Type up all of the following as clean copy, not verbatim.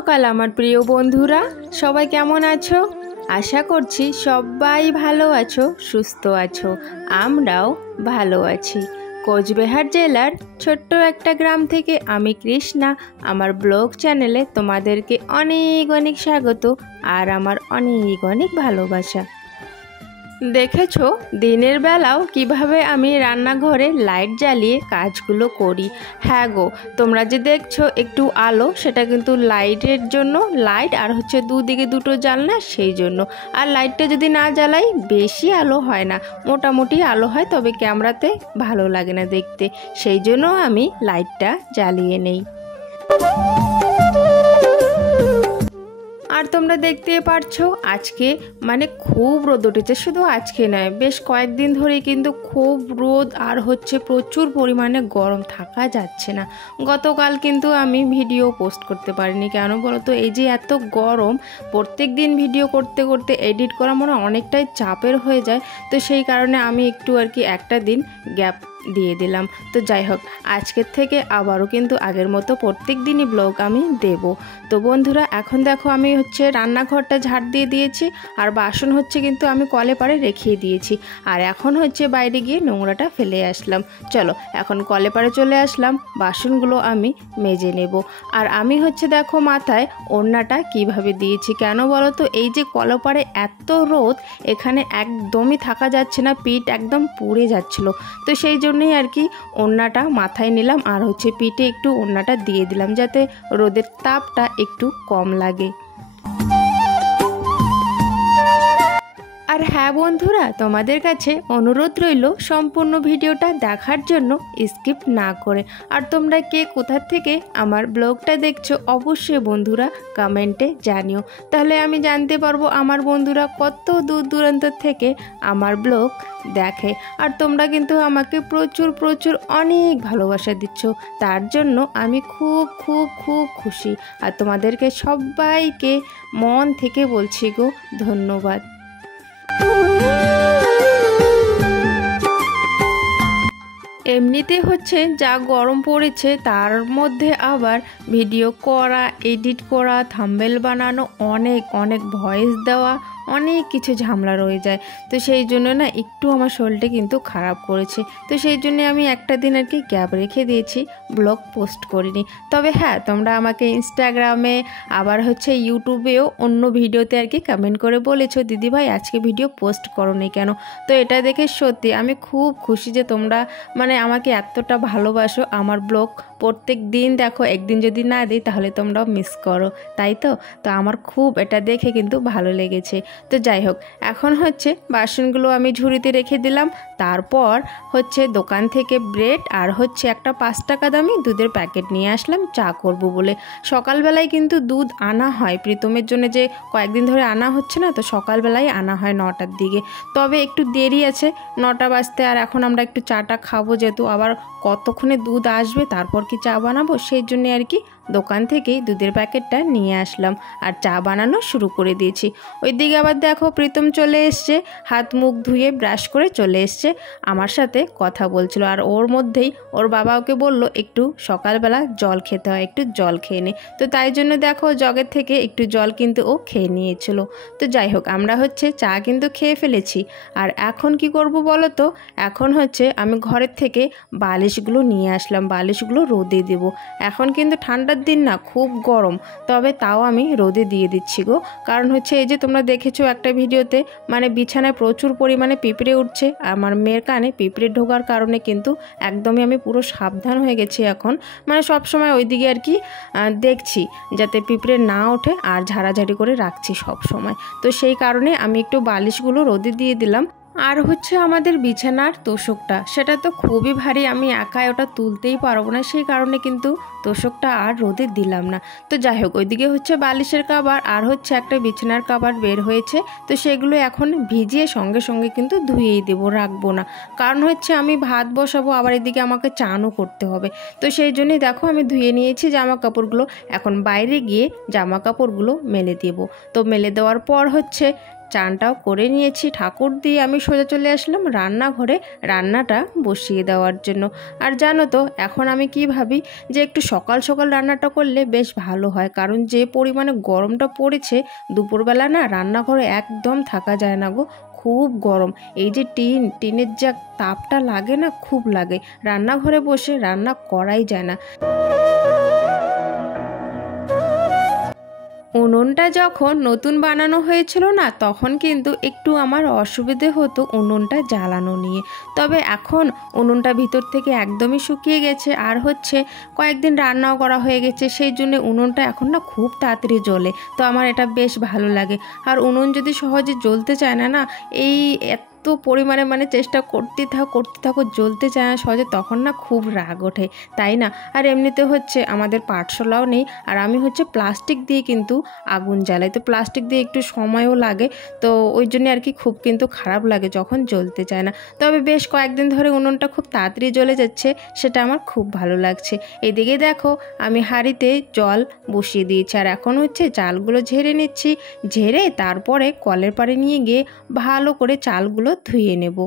সকাল আমার প্রিয় বন্ধুরা, সবাই কেমন আছো? আশা করছি সবাই ভালো আছো, সুস্থ আছো। আমরাও ভালো আছি। কোচবিহার জেলার ছোট্ট একটা গ্রাম থেকে আমি কৃষ্ণা আমার ব্লগ চ্যানেলে তোমাদেরকে অনেক অনেক স্বাগত আর আমার অনেক অনেক ভালোবাসা। দেখেছো দিনের বেলাও কিভাবে আমি রান্নাঘরে লাইট জ্বালিয়ে কাজগুলো করি। হ্যাঁ গো, তোমরা যে দেখছো একটু আলো, সেটা কিন্তু লাইটের জন্য, লাইট আর হচ্ছে দুদিকে দুটো জানলা সেই জন্য। আর লাইটটা যদি না জ্বালাই বেশি আলো হয় না, মোটামুটি আলো হয়, তবে ক্যামেরাতে ভালো লাগে না দেখতে, সেই জন্য আমি লাইটটা জ্বালিয়ে নেই। আর তোমরা দেখতে পারছো আজকে খুব রোদ উঠেছে। শুধু আজকে নয়, বেশ কয়েকদিন ধরেই কিন্তু খুব রোদ আর হচ্ছে প্রচুর পরিমাণে গরম, থাকা যাচ্ছে না। গতকাল কিন্তু আমি ভিডিও পোস্ট করতে পারিনি, কেন বলো তো, এই যে এত গরম, প্রত্যেক দিন ভিডিও করতে করতে এডিট করা অনেকটাই চাপের হয়ে যায়। তো সেই কারণে আমি একটু একটা দিন গ্যাপ দিয়ে দিলাম। তো যাই হোক, আজকের থেকে আবারও কিন্তু আগের মতো প্রত্যেক দিনই ব্লগ আমি দেব। তো বন্ধুরা, এখন দেখো আমি রান্নাঘরটা ঝাড় দিয়ে দিয়েছি আর বাসন কিন্তু আমি কলে পাড়ে রেখে দিয়েছি। আর এখন বাইরে গিয়ে নোংরাটা ফেলে আসলাম। চলো এখন কলে পাড়ে চলে আসলাম, বাসনগুলো আমি মেজে নেব। আর আমি দেখো মাথায় ওড়নাটা কিভাবে দিয়েছি, কেন বলো তো, এই যে কলে পাড়ে এত রোদ, এখানে একদমই থাকা যাচ্ছে না, পিঠ একদম পুড়ে যাচ্ছিল। তো সেই জন্যই ওড়নাটা মাথায় নিলাম আর পিঠে একটু ওড়নাটা দিয়ে দিলাম, যাতে রোদের তাপটা একটু কম লাগে। আর হ্যাঁ বন্ধুরা, তোমাদের কাছে অনুরোধ রইল সম্পূর্ণ ভিডিওটা দেখার জন্য, স্কিপ না করে। আর তোমরা কে কোথা থেকে আমার ব্লগটা দেখছো অবশ্যই বন্ধুরা কমেন্টে জানিও, তাহলে আমি জানতে পারবো আমার বন্ধুরা কত দূর দূরান্ত থেকে আমার ব্লগ দেখে। আর তোমরা কিন্তু আমাকে প্রচুর প্রচুর অনেক ভালোবাসা দিচ্ছ, তার জন্য আমি খুব খুব খুব খুশি। আর তোমাদেরকে সবাইকে মন থেকে বলছি গো ধন্যবাদ। এমনিতে যা গরম পড়েছে, তার মধ্যে আবার ভিডিও করা, এডিট করা, থাম্বনেল বানানো, অনেক অনেক ভয়েস দেওয়া, অনেক কিছু ঝামেলা রয়ে যায়। তো সেই জন্য না একটু আমার শরীরটা কিন্তু খারাপ করেছে। তো সেই জন্য আমি একটা দিন গ্যাপ রেখে দিয়েছি, ব্লগ পোস্ট করিনি। তবে হ্যাঁ, তোমরা আমাকে ইনস্টাগ্রামে আবার ইউটিউবেও অন্য ভিডিওতে কমেন্ট করে বলেছো, দিদিভাই আজকে ভিডিও পোস্ট করোনি কেন। তো এটা দেখে সত্যি আমি খুব খুশি যে তোমরা আমাকে এতটা ভালোবাসো। আমার ব্লগ প্রত্যেক দিন দেখো, একদিন যদি না দিই তাহলে তোমরাও মিস করো, তাই তো। তো আমার খুব এটা দেখে কিন্তু ভালো লেগেছে। তো যাই হোক, এখন বাসনগুলো আমি ঝুড়িতে রেখে দিলাম। তারপর দোকান থেকে ব্রেড আর একটা 5 টাকা দামি দুধের প্যাকেট নিয়ে আসলাম চা করব বলে। সকালবেলায় কিন্তু দুধ আনা হয়, প্রীতমের জন্য যে কয়েকদিন ধরে আনা হচ্ছে না, তো সকালবেলায় আনা হয় 9টার দিকে। তবে একটু দেরি আছে, 9টা বাজতে। আর এখন আমরা একটু চাটা খাবো, যেহেতু আবার কতক্ষণে দুধ আসবে, তারপর কি চা বানাবো, সেই জন্য দোকান থেকেই দুধের প্যাকেটটা নিয়ে আসলাম আর চা বানানো শুরু করে দিয়েছি। ওইদিকে আবার দেখো প্রীতম চলে এসছে, হাত মুখ ধুয়ে ব্রাশ করে চলে এসছে, আমার সাথে কথা বলছিল। আর ওর মধ্যেই ওর বাবা ওকে বলল একটু সকালবেলা জল খেতে হয়, একটু জল খেয়ে নে। তো তাই জন্য দেখো জগের থেকে একটু জল কিন্তু ও খেয়ে নিয়েছিল। তো যাই হোক, আমরা চা কিন্তু খেয়ে ফেলেছি। আর এখন কি করব বলো তো, এখন আমি ঘরের থেকে বালিশগুলো নিয়ে আসলাম, বালিশগুলো রোদে দেব। এখন কিন্তু ঠান্ডার দিন না, খুব গরম, তবে তাও আমি রোদে দিয়ে দিচ্ছি গো। কারণ এই যে তোমরা দেখেছো একটা ভিডিওতে, বিছানায় প্রচুর পরিমাণে পিঁপড়ে উঠছে। আমার মেয়ের কানে পিঁপড়ে ঢোকার কারণে কিন্তু একদমই আমি পুরো সাবধান হয়ে গেছি এখন, সবসময় ওইদিকে দেখছি যাতে পিঁপড়ে না ওঠে, আর ঝাড়াঝাড়ি করে রাখছি সব সময়। তো সেই কারণে আমি একটু বালিশগুলো রোদে দিয়ে দিলাম। আর আমাদের বিছানার তোষকটা, সেটা তো খুবই ভারী, আমি একাই ওটা তুলতেই পারবো না, সেই কারণে কিন্তু তোষকটা আর রোদে দিলাম না। তো যাই হোক, ওইদিকে বালিশের কাবার আর একটা বিছানার কাবার বের হয়েছে। তো সেগুলো এখন ভিজিয়ে সঙ্গে সঙ্গে কিন্তু ধুয়েই দেবো, রাখবো না। কারণ আমি ভাত বসাবো, আবার এদিকে আমাকে চানও করতে হবে। তো সেই জন্যই দেখো আমি ধুয়ে নিয়েছি জামা কাপড়গুলো। এখন বাইরে গিয়ে জামা কাপড়গুলো মেলে দেবো। তো মেলে দেওয়ার পর চানটাও করে নিয়েছি ঠাকুর দিয়ে আমি সোজা চলে আসলাম রান্নাঘরে রান্নাটা বসিয়ে দেওয়ার জন্য। আর জানো তো এখন আমি কি ভাবি যে একটু সকাল সকাল রান্নাটা করলে বেশ ভালো হয়, কারণ যে পরিমাণে গরমটা পড়েছে দুপুরবেলা না রান্নাঘরে একদম থাকা যায় না গো, খুব গরম। এই যে টিনের যা তাপটা লাগে না, খুব লাগে, রান্নাঘরে বসে রান্না করাই যায় না। উনুনটা যখন নতুন বানানো হয়েছিল না তখন কিন্তু একটু আমার অসুবিধে হতো উনুনটা জ্বালানো নিয়ে, তবে এখন উনুনটা ভিতর থেকে একদমই শুকিয়ে গেছে, আর হচ্ছে কয়েকদিন রান্নাও করা হয়ে গেছে, সেই জন্য উনুনটা এখন না খুব তাড়াতাড়ি জ্বলে, তো আমার এটা বেশ ভালো লাগে। আর উনুন যদি সহজে জ্বলতে চায় না না, এই এত পরিমাণে মানে চেষ্টা করতে থাকো জ্বলতে চায় না সহজে, তখন না খুব রাগ ওঠে, তাই না? আর এমনিতে হচ্ছে আমাদের পাটশোলাও নেই, আর আমি হচ্ছে প্লাস্টিক দিয়ে কিন্তু আগুন জ্বালাই, তো প্লাস্টিক দিয়ে একটু সময়ও লাগে, তো ওই জন্য আর কি খুব কিন্তু খারাপ লাগে যখন জ্বলতে চায় না। তবে বেশ কয়েকদিন ধরে উনুনটা খুব তাড়াতাড়ি জ্বলে যাচ্ছে, সেটা আমার খুব ভালো লাগছে। এদিকে দেখো আমি হাঁড়িতে জল বসিয়ে দিয়েছি, আর এখন হচ্ছে চালগুলো ঝেড়ে নিচ্ছি, ঝেড়ে তারপরে কলের পাড়ে নিয়ে গিয়ে ভালো করে চালগুলো ধুয়ে নেব।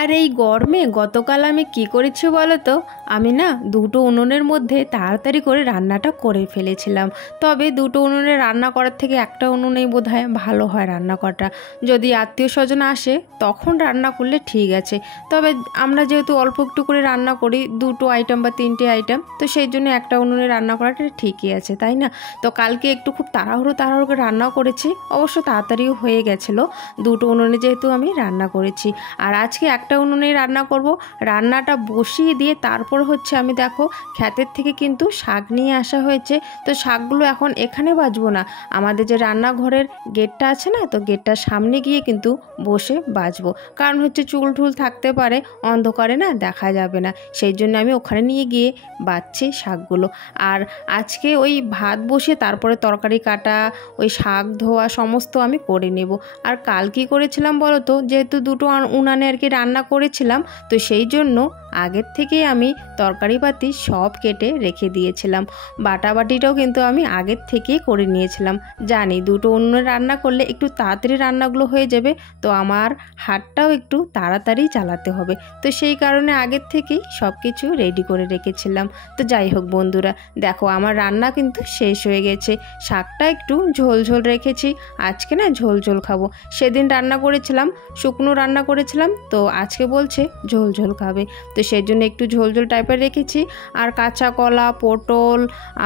আর এই গরমে গতকাল আমি কি করেছি বলো তো, আমি না দুটো উনুনের মধ্যে তাড়াতাড়ি করে রান্নাটা করে ফেলেছিলাম। তবে দুটো উনুনে রান্না করার থেকে একটা উনুনেই বোধহয় ভালো হয় রান্না করাটা, যদি আত্মীয় স্বজন আসে তখন রান্না করলে ঠিক আছে। তবে আমরা যেহেতু অল্প একটু করে রান্না করি, দুটো আইটেম বা তিনটে আইটেম, তো সেই জন্য একটা উনুনে রান্না করাটা ঠিকই আছে, তাই না? তো কালকে একটু খুব তাড়াহুড়ো করে রান্নাও করেছি, অবশ্য তাড়াতাড়িও হয়ে গেছিলো দুটো উনুনে যেহেতু আমি রান্না করেছি। আর আজকে একটা উনুনে রান্না করব, রান্নাটা বসিয়ে দিয়ে তারপর হচ্ছে আমি দেখো ক্ষেতের থেকে কিন্তু শাক নিয়ে আসা হয়েছে, তো শাকগুলো এখন এখানে বাজবো না, আমাদের যে রান্নাঘরের গেটটা আছে না, তো গেটটার সামনে গিয়ে কিন্তু বসে বাজবো, কারণ হচ্ছে চুল ঠুল থাকতে পারে, অন্ধকারে না দেখা যাবে না, সেই জন্য আমি ওখানে নিয়ে গিয়ে বাজছি শাকগুলো। আর আজকে ওই ভাত বসিয়ে তারপরে তরকারি কাটা, ওই শাক ধোয়া সমস্ত আমি করে নেব। আর কাল কি করেছিলাম বলো তো, যেহেতু দুটো উনানে আর কি রান্না করেছিলাম, তো সেই জন্য আগের থেকেই আমি তরকারি পাতি সব কেটে রেখে দিয়েছিলাম, বাটাবাটিটাও কিন্তু আমি আগের থেকেই করে নিয়েছিলাম। জানি দুটো উনুনে রান্না করলে একটু তাড়াতাড়ি রান্নাগুলো হয়ে যাবে, তো আমার হাতটাও একটু তাড়াতাড়ি চালাতে হবে, তো সেই কারণে আগের থেকেই সব কিছু রেডি করে রেখেছিলাম। তো যাই হোক বন্ধুরা, দেখো আমার রান্না কিন্তু শেষ হয়ে গেছে, শাকটা একটু ঝোল ঝোল রেখেছি, আজকে না ঝোল ঝোল খাবো, সেদিন রান্না করেছিলাম শুকনো রান্না করেছিলাম, তো আজকে বলছে ঝোল ঝোল খাবে, তো সেই জন্য একটু ঝোল ঝোল টাইপের রেখেছি। আর কাঁচা কলা, পটল,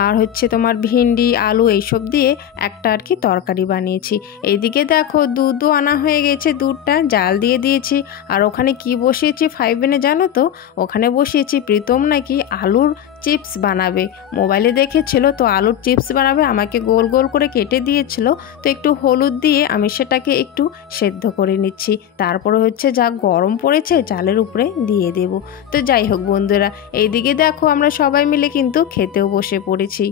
আর হচ্ছে তোমার ভিন্ডি, আলু এইসব দিয়ে একটা আর কি তরকারি বানিয়েছি। এইদিকে দেখো দুধও আনা হয়ে গেছে, দুধটা জাল দিয়ে দিয়েছি। আর ওখানে কি বসিয়েছি ফাইভেনে জানো তো, ওখানে বসিয়েছি প্রীতম নাকি আলুর চিপস বানাবে, মোবাইলে দেখেছিল, তো আলুর চিপস বানাবে, আমাকে গোল গোল করে কেটে দিয়েছিল, তো একটু হলুদ দিয়ে আমি সেটাকে একটু সেদ্ধ করে নিচ্ছি, তারপরে হচ্ছে যা গরম পড়েছে চালের উপরে দিয়ে দেব। তো যাই হোক বন্ধুরা, এইদিকে দেখো আমরা সবাই মিলে কিন্তু খেতেও বসে পড়েছি।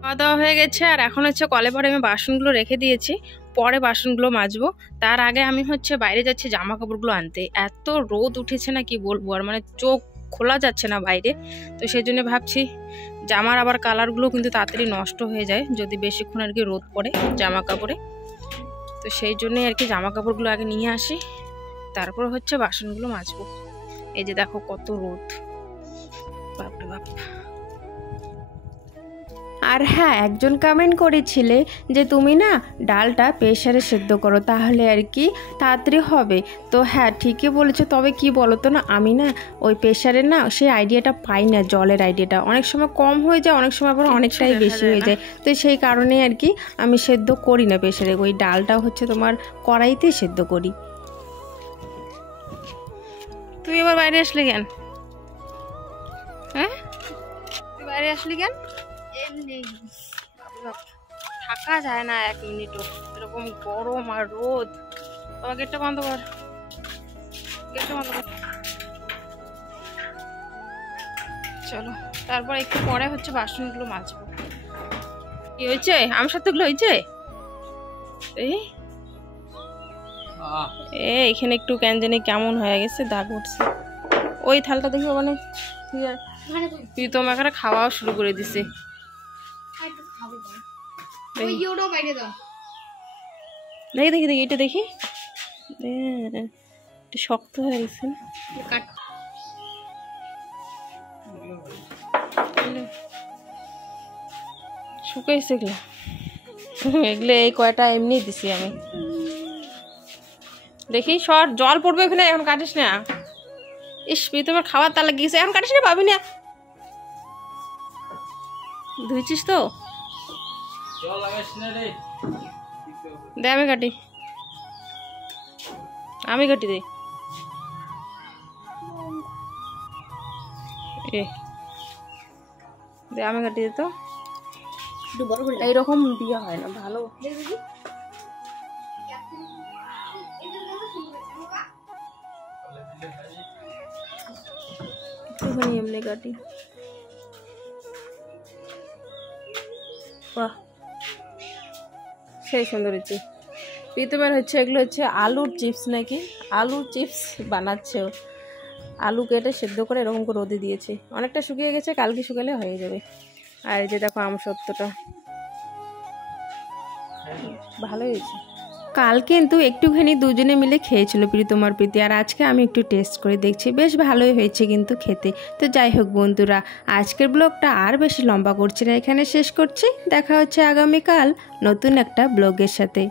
খাওয়া দাওয়া হয়ে গেছে, আর এখন হচ্ছে কলে পরে আমি বাসনগুলো রেখে দিয়েছি, পরে বাসনগুলো মাজবো, তার আগে আমি হচ্ছে বাইরে যাচ্ছি জামা কাপড়গুলো আনতে। এত রোদ উঠেছে না কি বলবো, আর মানে চোখ খোলা যাচ্ছে না বাইরে, তো সেই জন্য ভাবছি জামার আবার কালারগুলো কিন্তু তাড়াতাড়ি নষ্ট হয়ে যায় যদি বেশিক্ষণ আর কি রোদ পড়ে জামা কাপড়ে, তো সেই জন্যই আর কি জামা কাপড়গুলো আগে নিয়ে আসি, তারপর হচ্ছে বাসনগুলো মাজবো। এই যে দেখো কত রোদ, বাপরে বাপ। আর হ্যাঁ, একজন কমেন্ট করেছিলে যে তুমি না ডালটা প্রেসারে সেদ্ধ করো, তাহলে আর কি তাড়াতাড়ি হবে। তো হ্যাঁ ঠিকই বলেছো, তবে কি বলো তো না, আমি না ওই প্রেসারে না সেই আইডিয়াটা পাই না, জলের আইডিয়াটা অনেক সময় কম হয়ে যায়, অনেক সময় আবার অনেকটাই বেশি হয়ে যায়, তো সেই কারণে আর কি আমি সেদ্ধ করি না প্রেসারে, ওই ডালটা হচ্ছে তোমার কড়াইতে সেদ্ধ করি। তুই এবার বাইরে আসলি কেন? হ্যাঁ তুই বাইরে আসলি কেন? থাকা যায় না এক মিনিটও, এরকম গরম আর রোদ। বাবা গেটটা বন্ধ কর, গেটটা বন্ধ কর। চলো তারপর একটু পরে হচ্ছে বাসনগুলো মাজবো। কি হয়েছে, আমার সাথে হয়েছে? এখানে একটু কেন জানি কেমন হয়ে গেছে, দাগ উঠছে। ওই থালটা দেখি মানে প্রীতম এখানে খাওয়াও শুরু করে দিছে। দেখি দেখি দেখি এটা দেখি, এটা শক্ত হয়ে গেছে না, শুকাইছে এগুলো। এগুলো এই কয়টা এমনি দিছি আমি। দেখি সর, জল পড়বে ওখানে, এখন কাটিস না। ইস তোমার খাবার তালা গিয়েছে, এখন কাটিস না, পাবি না। ধুইছিস তো? দে আমি কাটি, আমি কাটি দে। দে আমি কাটি দে তো, এইরকম দিয়ে হয় না ভালো। এমনি কাটি, বাহ সেই সুন্দর হচ্ছে। প্রীতমের হচ্ছে এগুলো হচ্ছে আলুর চিপস নাকি, আলুর চিপস বানাচ্ছে। আলু কেটে সেদ্ধ করে এরকম করে রোদে দিয়েছে, অনেকটা শুকিয়ে গেছে, কালকে শুকালে হয়ে যাবে। আর এই যে দেখো আমসত্ত্বটা ভালোই হয়েছে। কাল কিন্তু একটুখানি দুজনে মিলে খেয়েছিল প্রীতম আর প্রীতি, আর আজকে আমি একটু টেস্ট করে দেখছি, বেশ ভালোই হয়েছে কিন্তু খেতে। তো যাই হোক বন্ধুরা, আজকের ব্লগটা আর বেশি লম্বা করছি না, এখানে শেষ করছি। দেখা হচ্ছে আগামীকাল নতুন একটা ব্লগের সাথে।